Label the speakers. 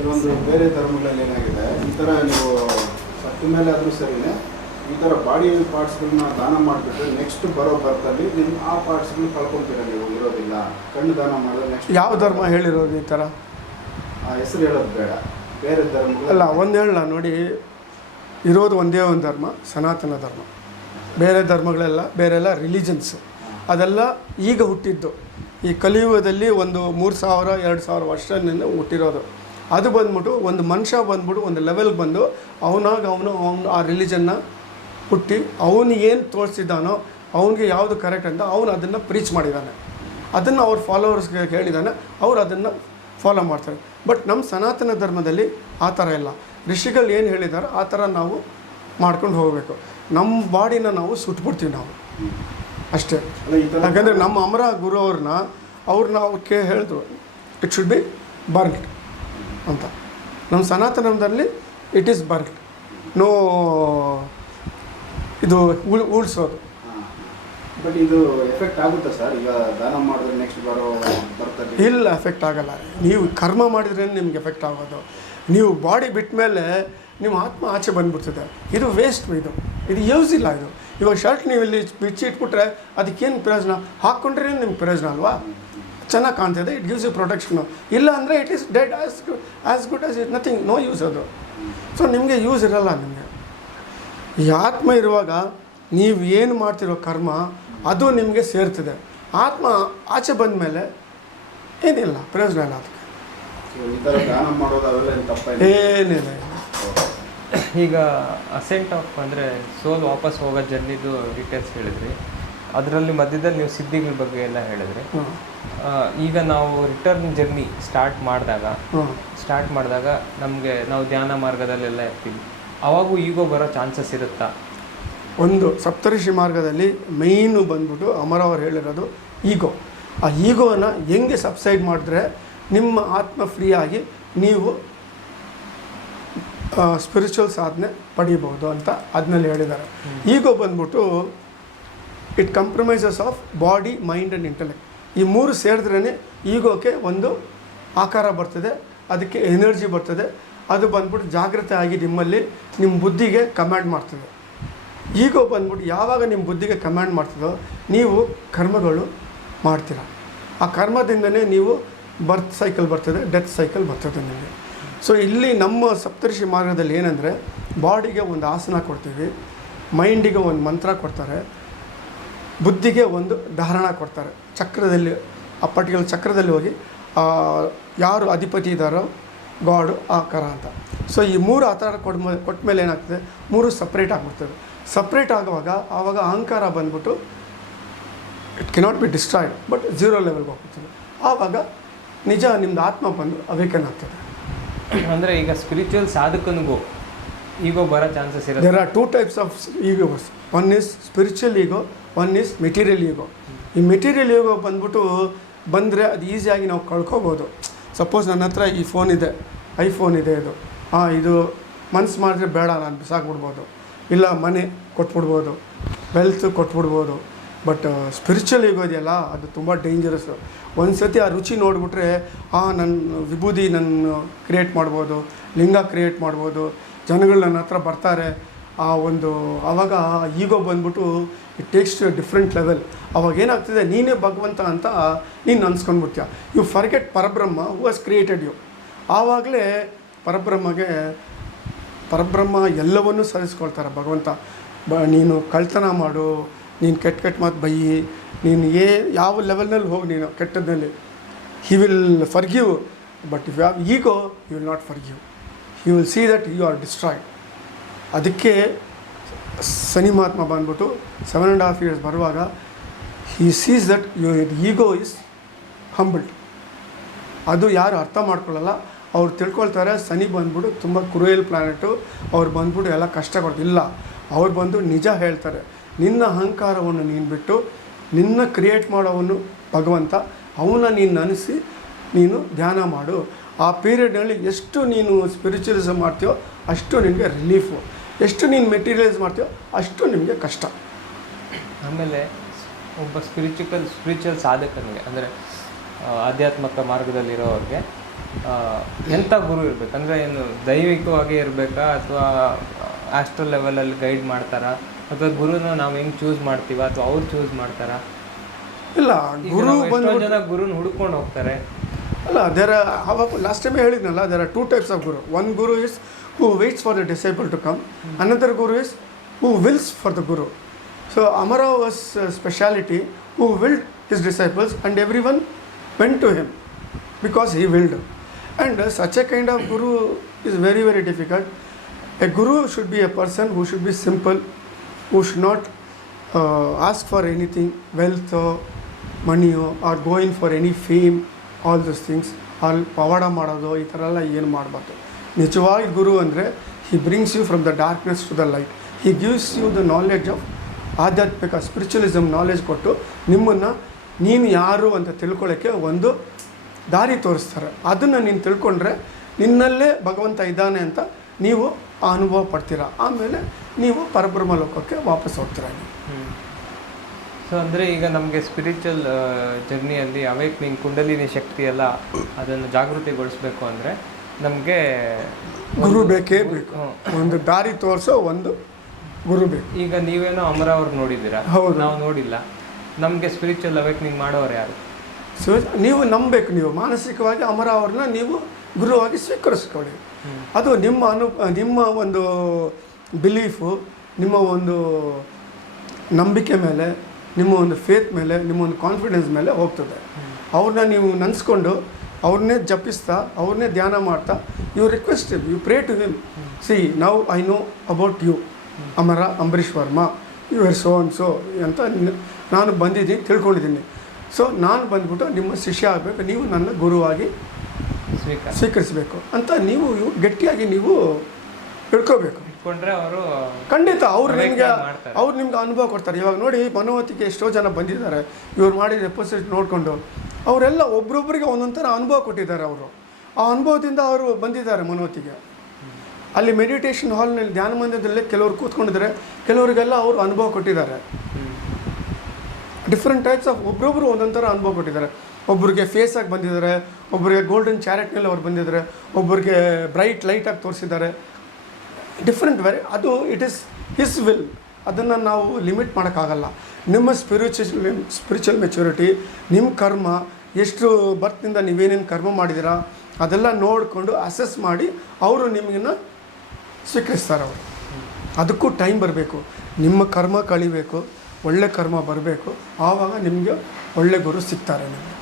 Speaker 1: ಕೆಲವೊಂದು ಬೇರೆ ಧರ್ಮಗಳಲ್ಲಿ ಏನಾಗಿದೆ ಈ ಥರ ನೀವು ಸತ್ತ ಮೇಲೆ ಆದರೂ ಸರಿನೇ ಈ ಥರ ಬಾಡಿ ಪಾರ್ಟ್ಸ್ಗಳನ್ನ ದಾನ ಮಾಡಿಬಿಟ್ರೆ ನೆಕ್ಸ್ಟ್ ಬರೋ ಬರ್ತಲ್ಲಿ ನಿಮ್ಮ ಆ ಪಾರ್ಟ್ಸ್ಗಳನ್ನ ಕಳ್ಕೊತೀರ ನೀವು ಇರೋದಿಲ್ಲ. ಕಣ್ಣು ದಾನ ಮಾಡಿದ್ರೆ ನೆಕ್ಸ್ಟ್
Speaker 2: ಯಾವ ಧರ್ಮ ಹೇಳಿರೋದು ಈ ಥರ
Speaker 1: ಆ ಹೆಸರು ಹೇಳೋದು ಬೇಡ. ಬೇರೆ ಧರ್ಮ
Speaker 2: ಅಲ್ಲ ಒಂದು ಹೇಳಲ್ಲ ನೋಡಿ ಇರೋದು ಒಂದೇ ಒಂದು ಧರ್ಮ ಸನಾತನ ಧರ್ಮ. ಬೇರೆ ಧರ್ಮಗಳೆಲ್ಲ ಬೇರೆಲ್ಲ ರಿಲಿಜನ್ಸು ಅದೆಲ್ಲ ಈಗ ಹುಟ್ಟಿದ್ದು. ಈ ಕಲಿಯುಗದಲ್ಲಿ ಒಂದು ಮೂರು ಸಾವಿರ ಎರಡು ಸಾವಿರ ವರ್ಷದಿಂದ ಹುಟ್ಟಿರೋದು. ಅದು ಬಂದ್ಬಿಟ್ಟು ಒಂದು ಮನುಷ್ಯ ಬಂದ್ಬಿಟ್ಟು ಒಂದು ಲೆವೆಲ್ಗೆ ಬಂದು ಅವನಾಗ ಅವನು ಅವನು ಆ ರಿಲಿಜನ್ನ ಹುಟ್ಟಿ ಅವನು ಏನು ತೋರಿಸಿದ್ದಾನೋ ಅವನಿಗೆ ಯಾವುದು ಕರೆಕ್ಟ್ ಅಂತ ಅವನು ಅದನ್ನು ಪ್ರೀಚ್ ಮಾಡಿದ್ದಾನೆ. ಅದನ್ನು ಅವ್ರ ಫಾಲೋವರ್ಸ್ಗೆ ಹೇಳಿದ್ದಾನೆ ಅವ್ರು ಅದನ್ನು ಫಾಲೋ ಮಾಡ್ತಾರೆ. ಬಟ್ ನಮ್ಮ ಸನಾತನ ಧರ್ಮದಲ್ಲಿ ಆ ಥರ ಇಲ್ಲ. ಋಷಿಗಳು ಏನು ಹೇಳಿದಾರೋ ಆ ಥರ ನಾವು ಮಾಡ್ಕೊಂಡು ಹೋಗಬೇಕು. ನಮ್ಮ ಬಾಡಿನ ನಾವು ಸುಟ್ಬಿಡ್ತೀವಿ ನಾವು. ಅಷ್ಟೇ. ಯಾಕಂದರೆ ನಮ್ಮ ಅಮರ ಗುರು ಅವ್ರನ್ನ ಅವ್ರನ್ನ ಅವ್ರು ಕೇ ಹೇಳಿದ್ರು ಇಟ್ ಶುಡ್ ಬಿ ಬರ್ನ್ಡ್ ಅಂತ. ನಮ್ಮ ಸನಾತನದಲ್ಲಿ ಇಟ್ ಈಸ್ ಬರ್ಕ್ ನೋ ಇದು ಉಳ್ ಉಳಿಸೋದು.
Speaker 1: ಬಟ್ ಇದು ಎಫೆಕ್ಟ್ ಆಗುತ್ತಾ ಸರ್ ಈಗ ದಾನ ಮಾಡಿದ್ರೆ ನೆಕ್ಸ್ಟ್ ಬರೋ ಬರ್ತದೆ.
Speaker 2: ಇಲ್ಲ ಎಫೆಕ್ಟ್ ಆಗಲ್ಲ. ನೀವು ಕರ್ಮ ಮಾಡಿದ್ರೆ ನಿಮ್ಗೆ ಎಫೆಕ್ಟ್ ಆಗೋದು. ನೀವು ಬಾಡಿ ಬಿಟ್ಟ ಮೇಲೆ ನಿಮ್ಮ ಆತ್ಮ ಆಚೆ ಬಂದ್ಬಿಡ್ತದೆ. ಇದು ವೇಸ್ಟ್ ಇದು. ಇದು ಯೂಸ್ ಇಲ್ಲ ಇದು. ಇವಾಗ ಶರ್ಟ್ ನೀವು ಇಲ್ಲಿ ಬಿಚ್ಚಿ ಇಟ್ಬಿಟ್ರೆ ಅದಕ್ಕೇನು ಪ್ರಯೋಜನ? ಹಾಕ್ಕೊಂಡ್ರೆ ನಿಮ್ಗೆ ಪ್ರಯೋಜನ ಅಲ್ವಾ? ಚೆನ್ನಾಗಿ ಕಾಣ್ತಿದೆ ಇಟ್ ಗಿವ್ಸ್ ಯು ಪ್ರೊಟೆಕ್ಷನು ಇಲ್ಲ ಅಂದರೆ it is dead as as good as it nothing no use ಅದು. ಸೊ ನಿಮಗೆ ಯೂಸ್ ಇರಲ್ಲ ನಿಮಗೆ. ಈ ಆತ್ಮ ಇರುವಾಗ ನೀವು ಏನು ಮಾಡ್ತಿರೋ ಕರ್ಮ ಅದು ನಿಮಗೆ ಸೇರ್ತದೆ. ಆತ್ಮ ಆಚೆ ಬಂದ ಮೇಲೆ ಏನಿಲ್ಲ ಪ್ರಯೋಜನ ಇಲ್ಲ ಅದಕ್ಕೆ. ಏನಿಲ್ಲ
Speaker 3: ಈಗ ಅಸೆಂಟ್ ಆಫ್ ಅಂದರೆ ಸೋಲ್ ವಾಪಸ್ ಹೋಗೋ ಜರ್ನಿದು ಡೀಟೇಲ್ಸ್ ಹೇಳಿದ್ರಿ. ಅದರಲ್ಲಿ ಮಧ್ಯದಲ್ಲಿ ನೀವು ಸಿದ್ಧಿಗಳ ಬಗ್ಗೆ ಎಲ್ಲ ಹೇಳಿದ್ರೆ. ಈಗ ನಾವು ರಿಟರ್ನ್ ಜರ್ನಿ ಸ್ಟಾರ್ಟ್ ಮಾಡಿದಾಗ ಸ್ಟಾರ್ಟ್ ಮಾಡಿದಾಗ ನಮಗೆ ನಾವು ಧ್ಯಾನ ಮಾರ್ಗದಲ್ಲೆಲ್ಲ ಇರ್ತೀವಿ. ಅವಾಗೂ ಈಗೋ ಬರೋ ಚಾನ್ಸಸ್ ಇರುತ್ತಾ?
Speaker 2: ಒಂದು ಸಪ್ತಋಷಿ ಮಾರ್ಗದಲ್ಲಿ ಮೇಯ್ನು ಬಂದ್ಬಿಟ್ಟು ಅಮರ ಅವ್ರು ಹೇಳಿರೋದು ಈಗೋ ಆ ಈಗೋನ ಹೆಂಗೆ ಸಬ್ಸೈಡ್ ಮಾಡಿದ್ರೆ ನಿಮ್ಮ ಆತ್ಮ ಫ್ರೀ ಆಗಿ ನೀವು ಸ್ಪಿರಿಚುವಲ್ ಸಾಧನೆ ಪಡೀಬಹುದು ಅಂತ ಅದನ್ನಲ್ಲಿ ಹೇಳಿದ್ದಾರೆ. ಈಗೋ ಬಂದ್ಬಿಟ್ಟು it compromises of body mind and intellect ಈ ಮೂರು ಸೇರಿದ್ರೇ ಈಗೋಕ್ಕೆ ಒಂದು ಆಕಾರ ಬರ್ತದೆ, ಅದಕ್ಕೆ ಎನರ್ಜಿ ಬರ್ತದೆ, ಅದು ಬಂದ್ಬಿಟ್ಟು ಜಾಗ್ರತೆ ಆಗಿ ನಿಮ್ಮಲ್ಲಿ ನಿಮ್ಮ ಬುದ್ಧಿಗೆ ಕಮ್ಯಾಂಡ್ ಮಾಡ್ತದೆ. ಈಗೋ ಬಂದ್ಬಿಟ್ಟು ಯಾವಾಗ ನಿಮ್ಮ ಬುದ್ಧಿಗೆ ಕಮ್ಯಾಂಡ್ ಮಾಡ್ತದೋ ನೀವು ಕರ್ಮಗಳು ಮಾಡ್ತೀರ. ಆ ಕರ್ಮದಿಂದನೇ ನೀವು ಬರ್ತ್ ಸೈಕಲ್ ಬರ್ತದೆ ಡೆತ್ ಸೈಕಲ್ ಬರ್ತದೆ ನಿಮಗೆ. ಸೊ ಇಲ್ಲಿ ನಮ್ಮ ಸಪ್ತರ್ಷಿ ಮಾರ್ಗದಲ್ಲಿ ಏನಂದರೆ ಬಾಡಿಗೆ ಒಂದು ಆಸನ ಕೊಡ್ತೀವಿ ಮೈಂಡಿಗೆ ಒಂದು ಮಂತ್ರ ಕೊಡ್ತಾರೆ. ಬುದ್ಧಿಗೆ ಒಂದು ಧಾರಣ ಕೊಡ್ತಾರೆ. ಚಕ್ರದಲ್ಲಿ, ಆ ಪರ್ಟಿಕ್ಯುಲರ್ ಚಕ್ರದಲ್ಲಿ ಹೋಗಿ ಯಾರು ಅಧಿಪತಿ ಇದ್ದಾರೋ, ಗಾಡು ಆಕಾರ ಅಂತ. ಸೊ ಈ ಮೂರು ಆ ಥರ ಕೊಡ್ ಕೊಟ್ಟ ಮೇಲೆ ಏನಾಗ್ತದೆ? ಮೂರು ಸಪ್ರೇಟ್ ಆಗಿಬಿಡ್ತದೆ. ಸಪ್ರೇಟ್ ಆಗುವಾಗ, ಆವಾಗ ಅಹಂಕಾರ ಬಂದ್ಬಿಟ್ಟು it cannot be destroyed but zero ಲೆವೆಲ್ಗೆ ಹೋಗ್ಬಿಡ್ತದೆ. ಆವಾಗ, ನಿಜ ನಿಮ್ಮದು ಆತ್ಮ ಬಂದು ಅವೇಕನ್ ಆಗ್ತದೆ?
Speaker 3: ಅಂದರೆ ಈಗ ಸ್ಪಿರಿಚುವಲ್ ಸಾಧಕನಿಗೂ ಈಗೋ ಬರೋ ಚಾನ್ಸಸ್ ಇರುತ್ತೆ.
Speaker 2: There are two types of egos one is spiritual ego one is material ego ಈ ಮೆಟೀರಿಯಲ್ ಈಗೋ ಬಂದ್ಬಿಟ್ಟು ಬಂದರೆ ಅದು ಈಸಿಯಾಗಿ ನಾವು ಕಳ್ಕೊಬೋದು. ಸಪೋಸ್ ನನ್ನ ಹತ್ರ ಈ ಫೋನ್ ಇದೆ ಐಫೋನ್ ಇದೆ ಇದು. ಹಾಂ ಇದು ಮನ್ಸು ಮಾಡಿದ್ರೆ ಬೇಡ ನಾನು ಬಿಸಾಕ್ಬಿಡ್ಬೋದು. ಇಲ್ಲ ಮನೆ ಕೊಟ್ಬಿಡ್ಬೋದು ವೆಲ್ತ್ ಕೊಟ್ಬಿಡ್ಬೋದು. ಬಟ್ ಸ್ಪಿರಿಚುವಲ್ ಈಗೋ ಇದೆಯಲ್ಲ, ಅದು ತುಂಬ ಡೇಂಜರಸ್ ಒಂದು ಸತಿ ಆ ರುಚಿ ನೋಡಿಬಿಟ್ರೆ, ಆ ನನ್ನ ವಿಭೂತಿ ನನ್ನ ಕ್ರಿಯೇಟ್ ಮಾಡ್ಬೋದು, ಲಿಂಗ ಕ್ರಿಯೇಟ್ ಮಾಡ್ಬೋದು. ಜನಗಳು ನನ್ನ ಹತ್ರ ಬರ್ತಾರೆ, ಆ ಒಂದು ಆವಾಗ ಈಗೋ ಬಂದ್ಬಿಟ್ಟು it takes to different level ಅವಾಗ ಏನಾಗ್ತಿದೆ, ನೀನೇ ಭಗವಂತ ಅಂತ ನೀನು ಅನ್ಸ್ಕೊಂಡ್ಬಿಡ್ತೀಯ. ಯು ಫರ್ಗೆಟ್ ಪರಬ್ರಹ್ಮ ಹೂ ಹಸ್ ಕ್ರಿಯೇಟೆಡ್ ಯು ಆವಾಗಲೇ ಪರಬ್ರಹ್ಮಗೆ, ಪರಬ್ರಹ್ಮ ಎಲ್ಲವನ್ನೂ ಸರಿಸ್ಕೊಳ್ತಾರೆ ಭಗವಂತ. ಬ, ನೀನು ಕಳ್ತನ ಮಾಡು, ನೀನು ಕೆಟ್ಟ ಕೆಟ್ಟ ಮಾತು ಬೈಯಿ ನೀನು ಏ, ಯಾವ ಲೆವೆಲ್ನಲ್ಲಿ ಹೋಗಿ ನೀನು ಕೆಟ್ಟದ್ದಲ್ಲಿ he will forgive but if ಯಾವ ego you will not forgive you will see that you are destroyed ಅದಕ್ಕೆ ಸನಿ ಮಹಾತ್ಮ ಬಂದ್ಬಿಟ್ಟು ಸೆವೆನ್ ಆ್ಯಂಡ್ ಹಾಫ್ ಇಯರ್ಸ್ ಬರುವಾಗ he sees that you ego is humbled ಅದು ಯಾರು ಅರ್ಥ ಮಾಡ್ಕೊಳ್ಳಲ್ಲ, ಅವ್ರು ತಿಳ್ಕೊಳ್ತಾರೆ ಸನಿ ಬಂದ್ಬಿಟ್ಟು ತುಂಬ ಕ್ರೂಯಲ್ ಪ್ಲ್ಯಾನೆಟು ಅವ್ರು ಬಂದ್ಬಿಟ್ಟು ಎಲ್ಲ ಕಷ್ಟ ಕೊಡ್ತಾರೆ ಇಲ್ಲ, ಅವ್ರು ಬಂದು ನಿಜ ಹೇಳ್ತಾರೆ. ನಿನ್ನ ಅಹಂಕಾರವನ್ನು ನೀನು ಬಿಟ್ಟು, ನಿನ್ನ ಕ್ರಿಯೇಟ್ ಮಾಡೋವನು ಭಗವಂತ, ಅವನ್ನ ನೀನು ನೆನೆಸಿ ನೀನು ಧ್ಯಾನ ಮಾಡು. ಆ ಪೀರಿಯಡ್ನಲ್ಲಿ ಎಷ್ಟು ನೀನು ಸ್ಪಿರಿಚುಲಿಸಮ್ ಮಾಡ್ತೀಯೋ ಅಷ್ಟು ನಿನಗೆ ರಿಲೀಫು ಎಷ್ಟು ನೀನು ಮೆಟೀರಿಯಲೈಸ್ ಮಾಡ್ತೀಯೋ ಅಷ್ಟು ನಿಮಗೆ ಕಷ್ಟ.
Speaker 3: ಆಮೇಲೆ ಒಬ್ಬ ಸ್ಪಿರಿಚುವಲ್ ಸ್ಪಿರಿಚುವಲ್ ಸಾಧಕನಿಗೆ ಅಂದರೆ ಆಧ್ಯಾತ್ಮಿಕ ಮಾರ್ಗದಲ್ಲಿರೋರಿಗೆ ಎಂಥ ಗುರು ಇರ್ಬೇಕು? ಅಂದರೆ ಏನು ದೈವಿಕವಾಗಿ ಇರಬೇಕಾ? ಅಥವಾ ಆಸ್ಟ್ರಲ್ ಲೆವೆಲಲ್ಲಿ ಗೈಡ್ ಮಾಡ್ತಾರಾ? ಅಥವಾ ಗುರುನ ನಾವು ಹೆಂಗೆ ಚೂಸ್ ಮಾಡ್ತೀವ? ಅಥವಾ ಅವ್ರು ಚೂಸ್ ಮಾಡ್ತಾರಾ?
Speaker 2: ಇಲ್ಲ ಗುರು ಬಂದು
Speaker 3: ಜನ ಗುರುನ ಹುಡ್ಕೊಂಡು ಹೋಗ್ತಾರೆ.
Speaker 2: ಅಲ್ಲ ದೇರ್ ಅವಾಗ ಲಾಸ್ಟ್ ಟೈಮೇ ಹೇಳಿದ್ನಲ್ಲ there are two types of guru one guru is who waits for the disciple to come another guru is who wills for the guru so Amara was speciality who willed his disciples and every one went to him because he willed and such a kind of guru is very very difficult a guru should be a person who should be simple who should not ask for anything wealth ಮನಿಯೋ or going for any fame all this things ಅಲ್ಲಿ ಪವಾಡ ಮಾಡೋದು, ಈ ಥರ ಎಲ್ಲ ಏನು ಮಾಡಬಾರ್ದು. ನಿಜವಾಗಿ ಗುರು ಅಂದರೆ he brings you from the darkness to the light he gives you the knowledge of ಆಧ್ಯಾತ್ಮಿಕ ಸ್ಪಿರಿಚುಲಿಸಮ್ ನಾಲೆಜ್ ಕೊಟ್ಟು ನಿಮ್ಮನ್ನು ನೀನು ಯಾರು ಅಂತ ತಿಳ್ಕೊಳ್ಳೋಕ್ಕೆ ಒಂದು ದಾರಿ ತೋರಿಸ್ತಾರೆ. ಅದನ್ನು ನೀನು ತಿಳ್ಕೊಂಡ್ರೆ ನಿನ್ನಲ್ಲೇ ಭಗವಂತ ಇದ್ದಾನೆ ಅಂತ ನೀವು ಆ ಅನುಭವ ಪಡ್ತೀರ. ಆಮೇಲೆ ನೀವು ಪರಬ್ರಹ್ಮ ಲೋಕಕ್ಕೆ ವಾಪಸ್ ಹೋಗ್ತೀರಾ. ನೀವು
Speaker 3: ಸೊ ಅಂದರೆ ಈಗ ನಮಗೆ ಸ್ಪಿರಿಚುವಲ್ ಜರ್ನಿಯಲ್ಲಿ ಅವೇಕ್ನಿಂಗ್ ಕುಂಡಲಿನಿ ಶಕ್ತಿ ಎಲ್ಲ ಅದನ್ನು ಜಾಗೃತಿಗೊಳಿಸ್ಬೇಕು ಅಂದರೆ ನಮಗೆ
Speaker 2: ಗುರು ಬೇಕೇ ಬೇಕು. ಒಂದು ದಾರಿ ತೋರಿಸೋ ಒಂದು ಗುರು ಬೇಕು.
Speaker 3: ಈಗ ನೀವೇನೋ ಅಮರ ಅವ್ರು ನೋಡಿದ್ದೀರಾ?
Speaker 2: ಹೌದು.
Speaker 3: ನಾವು ನೋಡಿಲ್ಲ. ನಮಗೆ ಸ್ಪಿರಿಚುವಲ್ ಅವೇಕ್ನಿಂಗ್ ಮಾಡೋರು ಯಾರು?
Speaker 2: ಸೊ ನೀವು ನಂಬಬೇಕು ನೀವು. ಮಾನಸಿಕವಾಗಿ ಅಮರ ಅವ್ರನ್ನ ನೀವು ಗುರುವಾಗಿ ಸ್ವೀಕರಿಸ್ಕೊಳ್ಳಿ. ಅದು ನಿಮ್ಮ ಅನು ನಿಮ್ಮ ಒಂದು ಬಿಲೀಫು ನಿಮ್ಮ ಒಂದು ನಂಬಿಕೆ ಮೇಲೆ ನಿಮ್ಮ ಒಂದು ಫೇತ್ ಮೇಲೆ ನಿಮ್ಮ ಒಂದು ಕಾನ್ಫಿಡೆನ್ಸ್ ಮೇಲೆ ಹೋಗ್ತದೆ. ಅವ್ರನ್ನ ನೀವು ನೆನೆಸ್ಕೊಂಡು ಅವ್ರನ್ನೇ ಜಪಿಸ್ತಾ ಅವ್ರನ್ನೇ ಧ್ಯಾನ ಮಾಡ್ತಾ you request you pray to him. See now I know about you Amara Ambareesh Varma you are so and so ಅಂತ ನಾನು ಬಂದಿದ್ದೀನಿ ತಿಳ್ಕೊಂಡಿದ್ದೀನಿ. ಸೊ ನಾನು ಬಂದ್ಬಿಟ್ಟು ನಿಮ್ಮ ಶಿಷ್ಯ ಆಗಬೇಕು ನೀವು ನನ್ನ ಗುರುವಾಗಿ
Speaker 3: ಸ್ವೀಕಾರ.
Speaker 2: ಸ್ವೀಕರಿಸಬೇಕು ಅಂತ ನೀವು ಗಟ್ಟಿಯಾಗಿ ನೀವು ಹಿಡ್ಕೋಬೇಕು
Speaker 3: ಇಟ್ಕೊಂಡ್ರೆ ಅವರು
Speaker 2: ಖಂಡಿತ ಅವ್ರು ನಿಮ್ಗೆ. ಅವ್ರು ನಿಮ್ಗೆ ಅನುಭವ ಕೊಡ್ತಾರೆ. ಇವಾಗ ನೋಡಿ ಮನೋವತಿಗೆ ಎಷ್ಟೋ ಜನ ಬಂದಿದ್ದಾರೆ. ಇವ್ರು ಮಾಡಿದ ಎಪಿಸೋಡ್ ನೋಡಿಕೊಂಡು. ಅವರೆಲ್ಲ ಒಬ್ರೊಬ್ಬರಿಗೆ ಒಂದೊಂದು ಥರ ಅನುಭವ ಕೊಟ್ಟಿದ್ದಾರೆ ಅವರು. ಆ ಅನುಭವದಿಂದ ಅವರು ಬಂದಿದ್ದಾರೆ ಮನೋವತಿಗೆ ಅಲ್ಲಿ ಮೆಡಿಟೇಷನ್ ಹಾಲ್ನಲ್ಲಿ ಧ್ಯಾನ ಮಂದಿರದಲ್ಲೇ ಕೆಲವರು ಕೂತ್ಕೊಂಡಿದ್ದಾರೆ. ಕೆಲವರಿಗೆಲ್ಲ ಅವರು ಅನುಭವ ಕೊಟ್ಟಿದ್ದಾರೆ. ಡಿಫ್ರೆಂಟ್ ಟೈಪ್ಸ್ ಆಫ್ ಒಬ್ರೊಬ್ರು ಒಂದೊಂದು ಥರ ಅನುಭವ ಕೊಟ್ಟಿದ್ದಾರೆ. ಒಬ್ಬರಿಗೆ ಫೇಸ್ ಆಗಿ ಬಂದಿದ್ದಾರೆ. ಒಬ್ಬರಿಗೆ ಗೋಲ್ಡನ್ ಚಾರೆಟ್ನಲ್ಲಿ ಅವ್ರು ಬಂದಿದ್ದಾರೆ. ಒಬ್ಬರಿಗೆ ಬ್ರೈಟ್ ಲೈಟಾಗಿ ತೋರಿಸಿದ್ದಾರೆ. ಡಿಫ್ರೆಂಟ್ ವೆರಿ ಅದು ಇಟ್ ಈಸ್ ಹಿಸ್ ವಿಲ್ ಅದನ್ನು ನಾವು ಲಿಮಿಟ್ ಮಾಡೋಕ್ಕಾಗಲ್ಲ. ನಿಮ್ಮ ಸ್ಪಿರಿಚುವಲ್ ಸ್ಪಿರಿಚುವಲ್ ಮೆಚುರಿಟಿ ನಿಮ್ಮ ಕರ್ಮ, ಎಷ್ಟು ಬರ್ತಿಂದ ನೀವೇನೇನು ಕರ್ಮ ಮಾಡಿದ್ದೀರಾ ಅದೆಲ್ಲ ನೋಡಿಕೊಂಡು ಅಸೆಸ್ ಮಾಡಿ ಅವರು ನಿಮಗನ್ನು ಸ್ವೀಕರಿಸ್ತಾರೆ ಅವರು. ಅದಕ್ಕೂ ಟೈಮ್ ಬರಬೇಕು. ನಿಮ್ಮ ಕರ್ಮ ಕಳಿಬೇಕು, ಒಳ್ಳೆ ಕರ್ಮ ಬರಬೇಕು. ಆವಾಗ ನಿಮಗೆ ಒಳ್ಳೆ ಗುರು ಸಿಗ್ತಾರೆ ನಿಮಗೆ.